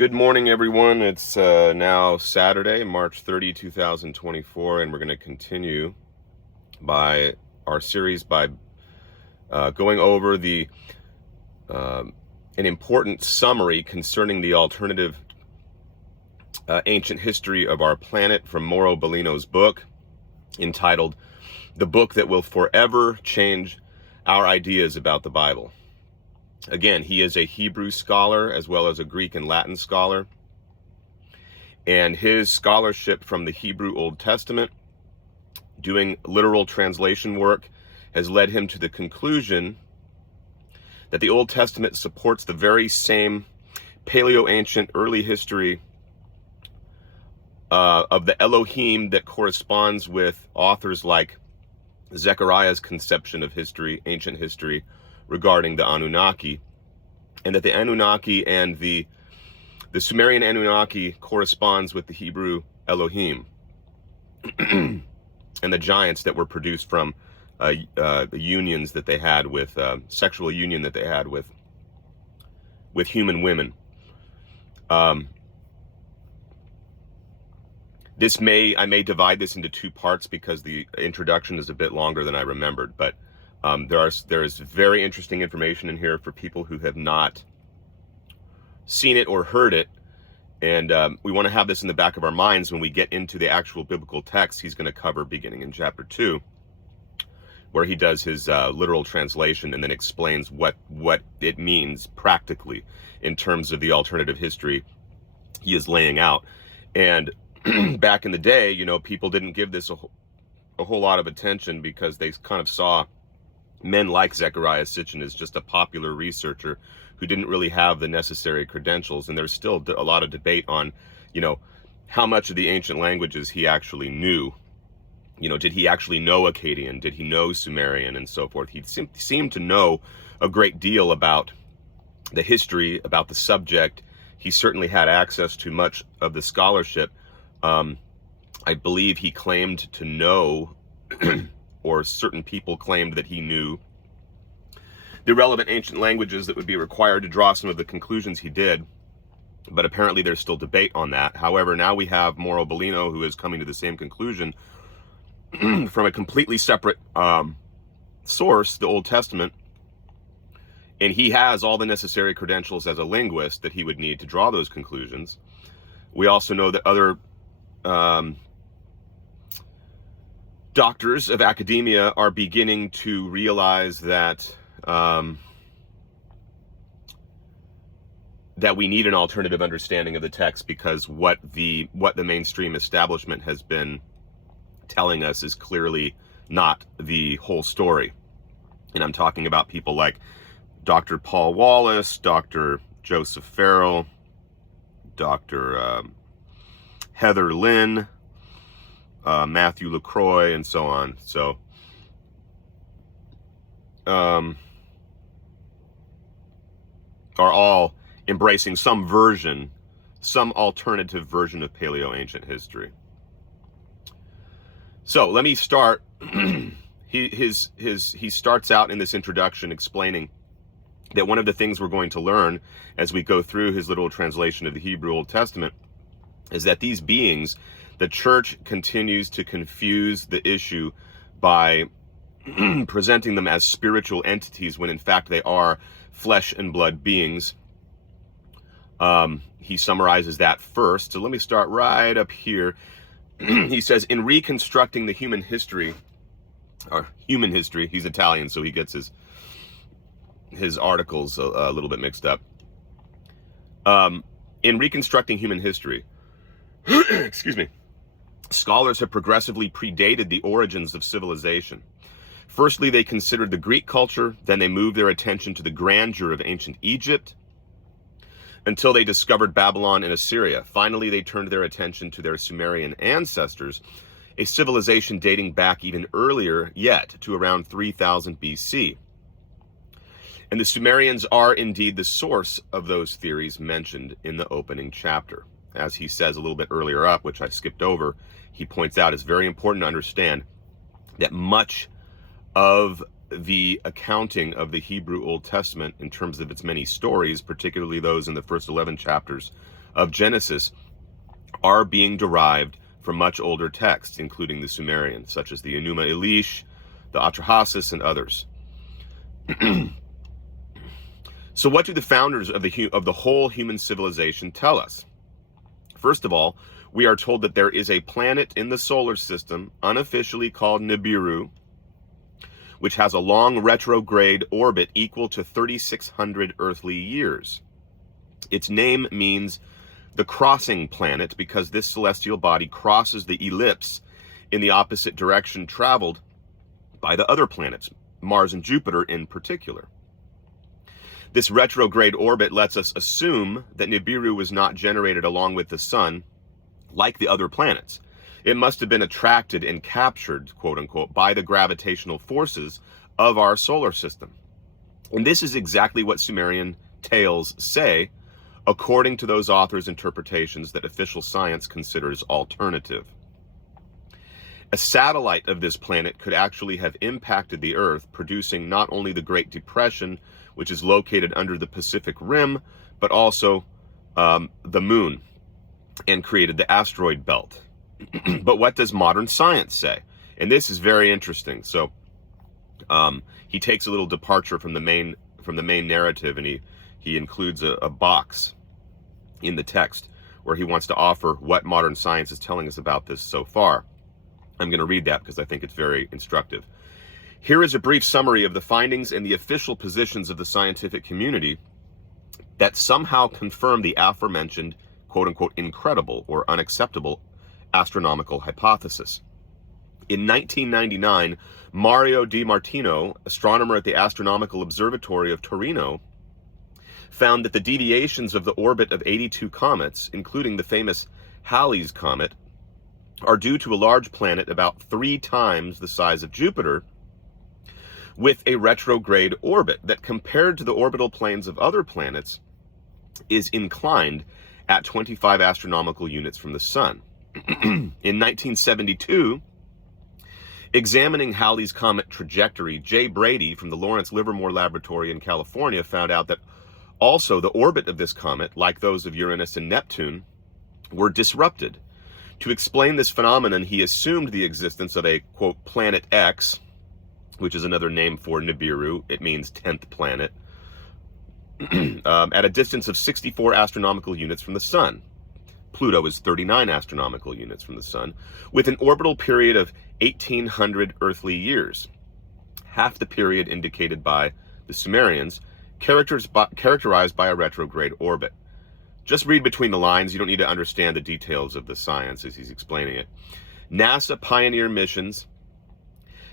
Good morning, everyone. It's now Saturday, March 30, 2024, and we're going to continue by our series by going over an important summary concerning the alternative ancient history of our planet from Mauro Bellino's book entitled "The Book That Will Forever Change Our Ideas About the Bible." Again, he is a Hebrew scholar as well as a Greek and Latin scholar. And his scholarship from the Hebrew Old Testament, doing literal translation work, has led him to the conclusion that the Old Testament supports the very same Paleoancient early history of the Elohim that corresponds with authors like Zechariah's conception of history, ancient history, regarding the Anunnaki, and that the Anunnaki and the Sumerian Anunnaki corresponds with the Hebrew Elohim and the giants that were produced from the unions that they had with sexual union that they had with human women. I may divide this into two parts because the introduction is a bit longer than I remembered, but there is very interesting information in here for people who have not seen it or heard it, and we want to have this in the back of our minds when we get into the actual biblical text he's going to cover beginning in chapter 2, where he does his literal translation and then explains what it means practically in terms of the alternative history he is laying out. And back in the day, people didn't give this a whole lot of attention because they kind of saw men like Zechariah Sitchin as just a popular researcher who didn't really have the necessary credentials. And there's still a lot of debate on, how much of the ancient languages he actually knew. Did he actually know Akkadian? Did he know Sumerian and so forth? He seemed to know a great deal about the history, about the subject. He certainly had access to much of the scholarship. I believe he claimed to know or certain people claimed that he knew the relevant ancient languages that would be required to draw some of the conclusions he did, but apparently there's still debate on that. However, now we have Mauro Bellino, who is coming to the same conclusion from a completely separate source, the Old Testament, and he has all the necessary credentials as a linguist that he would need to draw those conclusions. We also know that other doctors of academia are beginning to realize that that we need an alternative understanding of the text, because what the mainstream establishment has been telling us is clearly not the whole story. And I'm talking about people like Dr. Paul Wallace, Dr. Joseph Farrell, Dr. Heather Lynn, Matthew LaCroix, and so on. So, are all embracing some alternative version of Paleoancient history. So let me start. He starts out in this introduction explaining that one of the things we're going to learn as we go through his literal translation of the Hebrew Old Testament is that these beings, the church continues to confuse the issue by presenting them as spiritual entities when in fact they are flesh and blood beings. He summarizes that first. So let me start right up here. He says, in reconstructing the human history, he's Italian, so he gets his articles a little bit mixed up. In reconstructing human history, excuse me, scholars have progressively predated the origins of civilization. Firstly, they considered the Greek culture, then they moved their attention to the grandeur of ancient Egypt, until they discovered Babylon and Assyria. Finally, they turned their attention to their Sumerian ancestors, a civilization dating back even earlier yet, to around 3000 BC. And the Sumerians are indeed the source of those theories mentioned in the opening chapter. As he says a little bit earlier up, which I skipped over, he points out it's very important to understand that much of the accounting of the Hebrew Old Testament in terms of its many stories, particularly those in the first 11 chapters of Genesis are being derived from much older texts, including the Sumerian, such as the Enuma Elish, the Atrahasis, and others. So what do the founders of the whole human civilization tell us? First of all, we are told that there is a planet in the solar system, unofficially called Nibiru, which has a long retrograde orbit equal to 3,600 earthly years. Its name means the crossing planet because this celestial body crosses the ellipse in the opposite direction traveled by the other planets, Mars and Jupiter in particular. This retrograde orbit lets us assume that Nibiru was not generated along with the sun like the other planets. It must have been attracted and captured, quote unquote, by the gravitational forces of our solar system. And this is exactly what Sumerian tales say, according to those authors' interpretations that official science considers alternative. A satellite of this planet could actually have impacted the Earth, producing not only the Great Depression, which is located under the Pacific Rim, but also the moon, and created the asteroid belt. But what does modern science say? And this is very interesting. So he takes a little departure from the main narrative, and he includes a box in the text where he wants to offer what modern science is telling us about this so far. I'm going to read that because I think it's very instructive. Here is a brief summary of the findings and the official positions of the scientific community that somehow confirm the aforementioned, quote unquote, incredible or unacceptable astronomical hypothesis. In 1999, Mario Di Martino, astronomer at the Astronomical Observatory of Torino, found that the deviations of the orbit of 82 comets, including the famous Halley's Comet, are due to a large planet about 3 times the size of Jupiter with a retrograde orbit that, compared to the orbital planes of other planets, is inclined at 25 astronomical units from the sun. In 1972, examining Halley's Comet trajectory, Jay Brady from the Lawrence Livermore Laboratory in California found out that also the orbit of this comet, like those of Uranus and Neptune, were disrupted. To explain this phenomenon, he assumed the existence of a, quote, planet X, which is another name for Nibiru. It means 10th planet, at a distance of 64 astronomical units from the sun. Pluto is 39 astronomical units from the sun, with an orbital period of 1,800 earthly years, half the period indicated by the Sumerians, characterized by a retrograde orbit. Just read between the lines. You don't need to understand the details of the science as he's explaining it. NASA Pioneer missions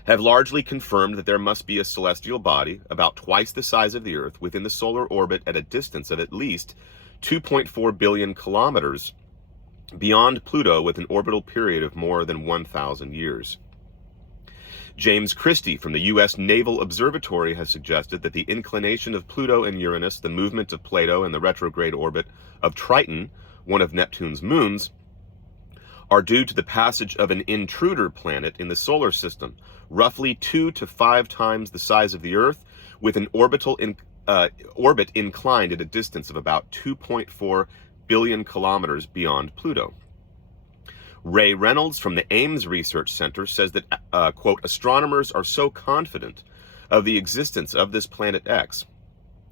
have largely confirmed that there must be a celestial body about twice the size of the Earth within the solar orbit at a distance of at least 2.4 billion kilometers beyond Pluto, with an orbital period of more than 1,000 years. James Christie from the U.S. Naval Observatory has suggested that the inclination of Pluto and Uranus, the movement of Plato, and the retrograde orbit of Triton, one of Neptune's moons, are due to the passage of an intruder planet in the solar system, roughly 2 to 5 times the size of the Earth, with an orbit inclined at a distance of about 2.4 billion kilometers beyond Pluto. Ray Reynolds from the Ames Research Center says that, quote, astronomers are so confident of the existence of this planet X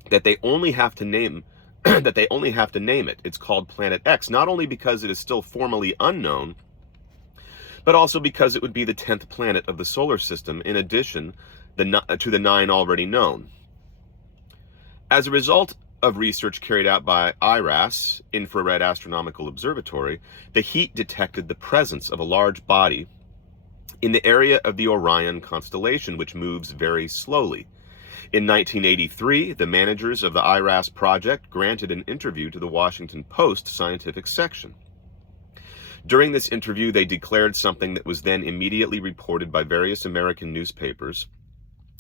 that they only have to name it. It's called Planet X, not only because it is still formally unknown, but also because it would be the 10th planet of the solar system, in addition to the 9 already known. As a result of research carried out by IRAS, Infrared Astronomical Observatory, the heat detected the presence of a large body in the area of the Orion constellation, which moves very slowly. In 1983, the managers of the IRAS project granted an interview to the Washington Post scientific section. During this interview, they declared something that was then immediately reported by various American newspapers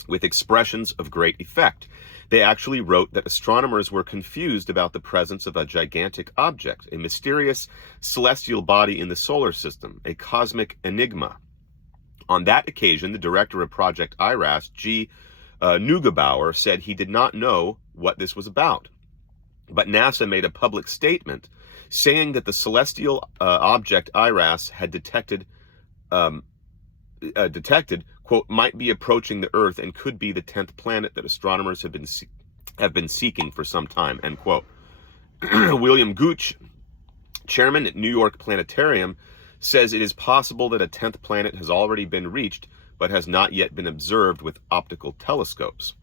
with expressions of great effect. They actually wrote that astronomers were confused about the presence of a gigantic object, a mysterious celestial body in the solar system, a cosmic enigma. On that occasion, the director of Project IRAS, G. Neugebauer, said he did not know what this was about. but NASA made a public statement saying that the celestial object IRAS had detected, quote, might be approaching the Earth and could be the 10th planet that astronomers have been seeking for some time, end quote. William Gooch, chairman at New York Planetarium, says it is possible that a 10th planet has already been reached but has not yet been observed with optical telescopes.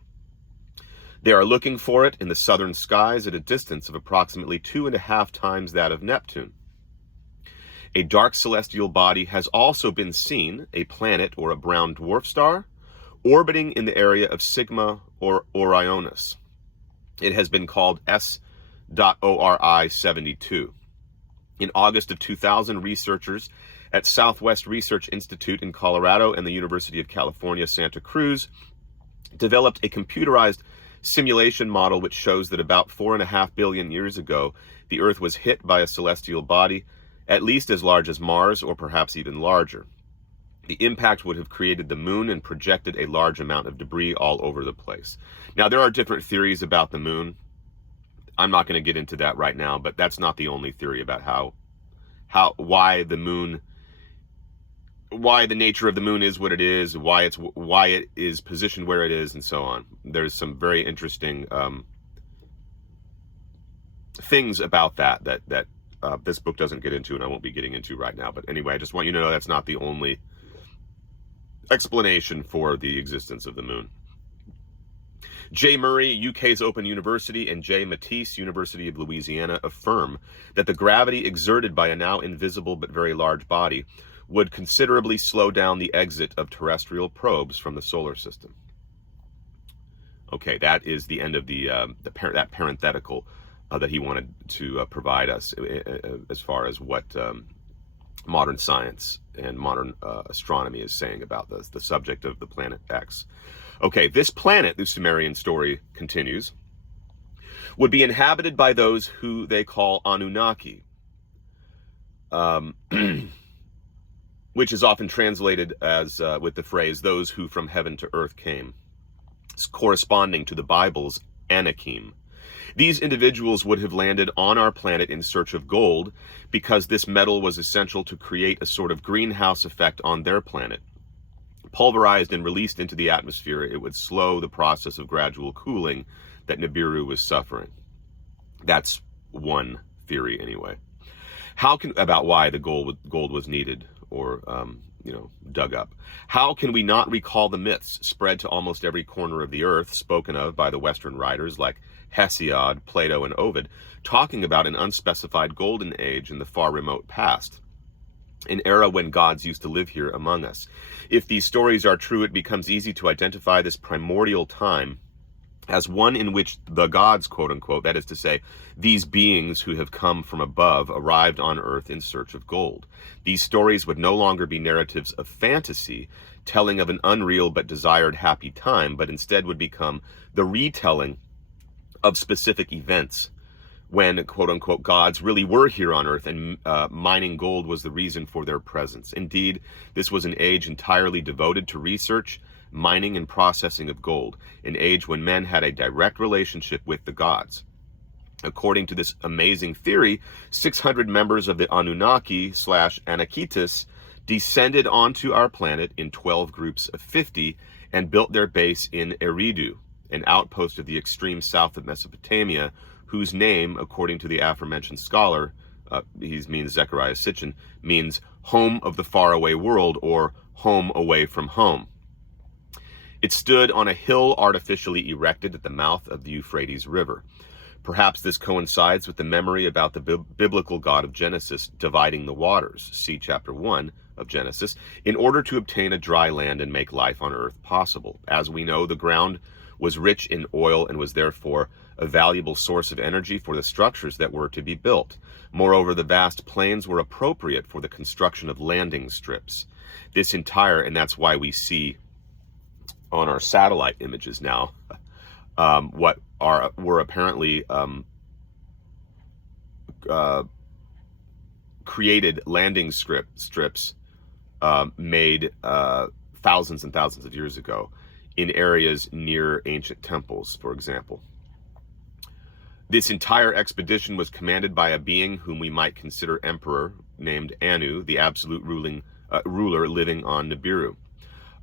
They are looking for it in the southern skies at a distance of approximately 2.5 times that of Neptune. A dark celestial body has also been seen, a planet or a brown dwarf star, orbiting in the area of Sigma or Orionis. It has been called S.ORI 72. In August of 2000, researchers at Southwest Research Institute in Colorado and the University of California, Santa Cruz developed a computerized simulation model which shows that about 4.5 billion years ago, the Earth was hit by a celestial body at least as large as Mars, or perhaps even larger. The impact would have created the moon and projected a large amount of debris all over the place. Now, there are different theories about the moon. I'm not going to get into that right now, but that's not the only theory about why the nature of the moon is what it is, why it is positioned where it is, and so on. There's some very interesting things about that this book doesn't get into, and I won't be getting into right now. But anyway, I just want you to know that's not the only explanation for the existence of the moon. J. Murray, UK's Open University, and J. Matisse, University of Louisiana, affirm that the gravity exerted by a now invisible but very large body would considerably slow down the exit of terrestrial probes from the solar system. Okay, that is the end of that parenthetical that he wanted to provide us as far as what modern science and modern astronomy is saying about the subject of the planet X. Okay, this planet, the Sumerian story continues, would be inhabited by those who they call Anunnaki, which is often translated as with the phrase, those who from heaven to earth came, corresponding to the Bible's Anakim. These individuals would have landed on our planet in search of gold because this metal was essential to create a sort of greenhouse effect on their planet. Pulverized and released into the atmosphere, it would slow the process of gradual cooling that Nibiru was suffering. That's one theory anyway. About why the gold was needed or dug up. How can we not recall the myths spread to almost every corner of the earth, spoken of by the Western writers like Hesiod, Plato, and Ovid, talking about an unspecified golden age in the far remote past, an era when gods used to live here among us? If these stories are true, it becomes easy to identify this primordial time as one in which the gods, quote unquote, that is to say, these beings who have come from above, arrived on earth in search of gold. These stories would no longer be narratives of fantasy, telling of an unreal but desired happy time, but instead would become the retelling of specific events when, quote unquote, gods really were here on earth and mining gold was the reason for their presence. Indeed, this was an age entirely devoted to research, mining, and processing of gold, an age when men had a direct relationship with the gods. According to this amazing theory, 600 members of the Anunnaki/Anakitis descended onto our planet in 12 groups of 50 and built their base in Eridu, an outpost of the extreme south of Mesopotamia, whose name, according to the aforementioned scholar, he means Zechariah Sitchin, means home of the faraway world, or home away from home. It stood on a hill artificially erected at the mouth of the Euphrates River. Perhaps this coincides with the memory about the biblical God of Genesis dividing the waters, see chapter 1 of Genesis, in order to obtain a dry land and make life on earth possible. As we know, the ground was rich in oil and was therefore a valuable source of energy for the structures that were to be built. Moreover, the vast plains were appropriate for the construction of landing strips. And that's why we see on our satellite images now what were apparently created landing strips made thousands and thousands of years ago in areas near ancient temples, for example. This entire expedition was commanded by a being whom we might consider emperor, named Anu, the absolute ruler living on Nibiru.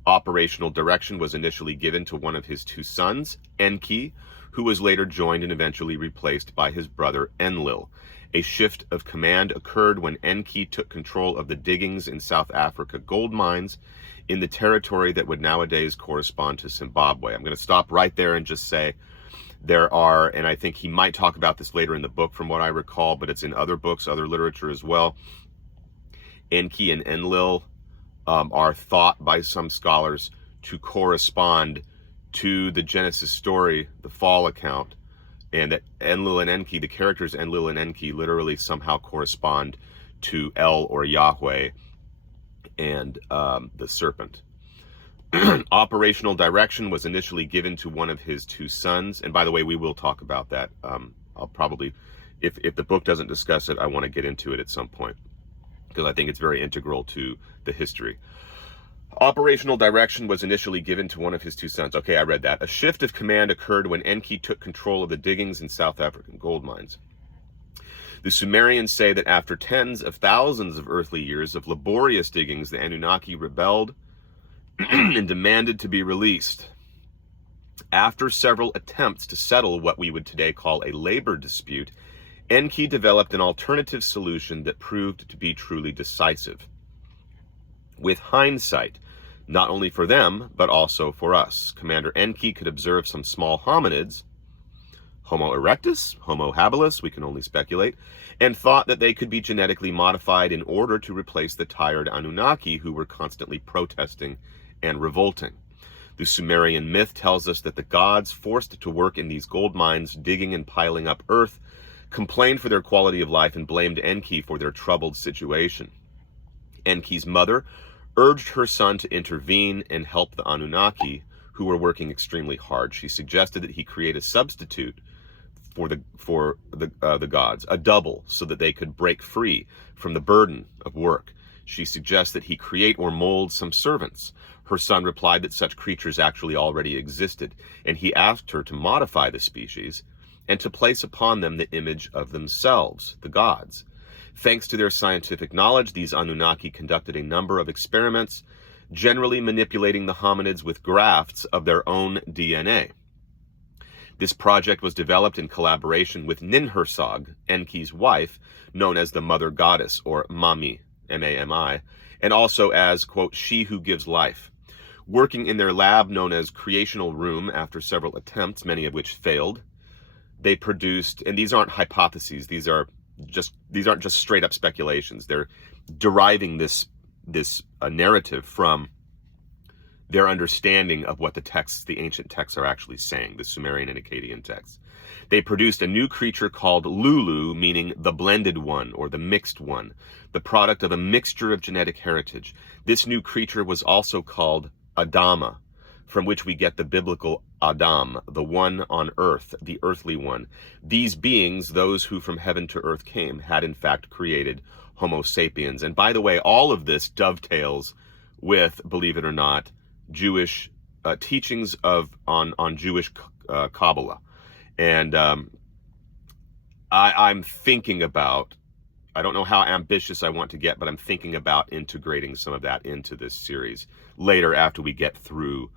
Operational direction was initially given to one of his two sons, Enki, who was later joined and eventually replaced by his brother Enlil. A shift of command occurred when Enki took control of the diggings in South Africa gold mines in the territory that would nowadays correspond to Zimbabwe. I'm going to stop right there and just say there are, and I think he might talk about this later in the book from what I recall, but it's in other books, other literature as well. Enki and Enlil are thought by some scholars to correspond to the Genesis story, the fall account, and that Enlil and Enki, the characters Enlil and Enki, literally somehow correspond to El or Yahweh and the serpent. Operational direction was initially given to one of his two sons, and by the way, we will talk about that. I'll probably, if the book doesn't discuss it, I want to get into it at some point, because I think it's very integral to the history. Operational direction was initially given to one of his two sons. Okay, I read that. A shift of command occurred when Enki took control of the diggings in South African gold mines. The Sumerians say that after tens of thousands of earthly years of laborious diggings, the Anunnaki rebelled and demanded to be released. After several attempts to settle what we would today call a labor dispute, Enki developed an alternative solution that proved to be truly decisive. With hindsight, not only for them, but also for us, Commander Enki could observe some small hominids, Homo erectus, Homo habilis, we can only speculate, and thought that they could be genetically modified in order to replace the tired Anunnaki who were constantly protesting and revolting. The Sumerian myth tells us that the gods, forced to work in these gold mines, digging and piling up earth, complained for their quality of life and blamed Enki for their troubled situation. Enki's mother urged her son to intervene and help the Anunnaki, who were working extremely hard. She suggested that he create a substitute for the gods, a double, so that they could break free from the burden of work. She suggests that he create or mold some servants. Her son replied that such creatures actually already existed, and he asked her to modify the species and to place upon them the image of themselves, the gods. Thanks to their scientific knowledge, these Anunnaki conducted a number of experiments, generally manipulating the hominids with grafts of their own DNA. This project was developed in collaboration with Ninhursag, Enki's wife, known as the Mother Goddess, or Mami, M-A-M-I, and also as, quote, she who gives life. Working in their lab known as Creational Room, after several attempts, many of which failed, they produced, and these aren't hypotheses, these aren't just straight up speculations. They're deriving this narrative from their understanding of what the ancient texts are actually saying, the Sumerian and Akkadian texts. They produced a new creature called Lulu, meaning the blended one or the mixed one, the product of a mixture of genetic heritage. This new creature was also called Adama, from which we get the biblical Adam, the one on earth, the earthly one. These beings, those who from heaven to earth came, had in fact created Homo sapiens. And by the way, all of this dovetails with, believe it or not, Jewish teachings on Jewish Kabbalah. And I'm thinking about, I don't know how ambitious I want to get, but I'm thinking about integrating some of that into this series later after we get through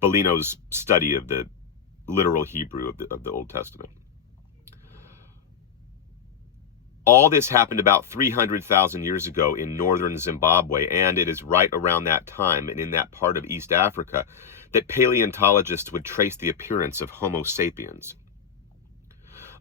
Bellino's study of the literal Hebrew of the Old Testament. All this happened about 300,000 years ago in northern Zimbabwe, and it is right around that time and in that part of East Africa that paleontologists would trace the appearance of Homo sapiens.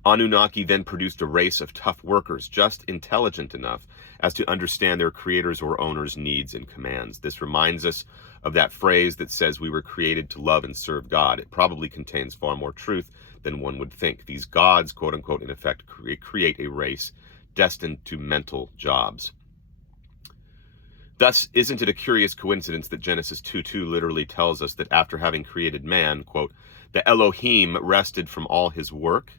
Anunnaki then produced a race of tough workers, just intelligent enough as to understand their creators' or owners' needs and commands. This reminds us of that phrase that says we were created to love and serve God. It probably contains far more truth than one would think. These gods, quote unquote, in effect, create a race destined to mental jobs. Thus, isn't it a curious coincidence that Genesis 2:2 literally tells us that after having created man, quote, the Elohim rested from all his work?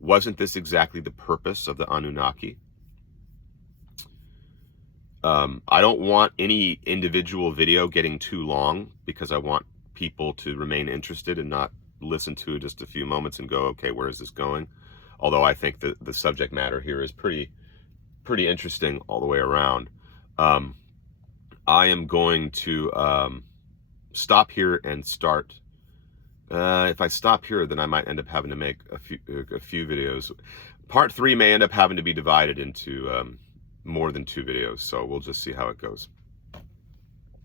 Wasn't this exactly the purpose of the Anunnaki? I don't want any individual video getting too long because I want people to remain interested and not listen to just a few moments and go, okay, where is this going? Although I think that the subject matter here is pretty interesting all the way around. I am going to stop here and start. If I stop here, then I might end up having to make a few videos. Part 3 may end up having to be divided into more than 2 videos, so we'll just see how it goes.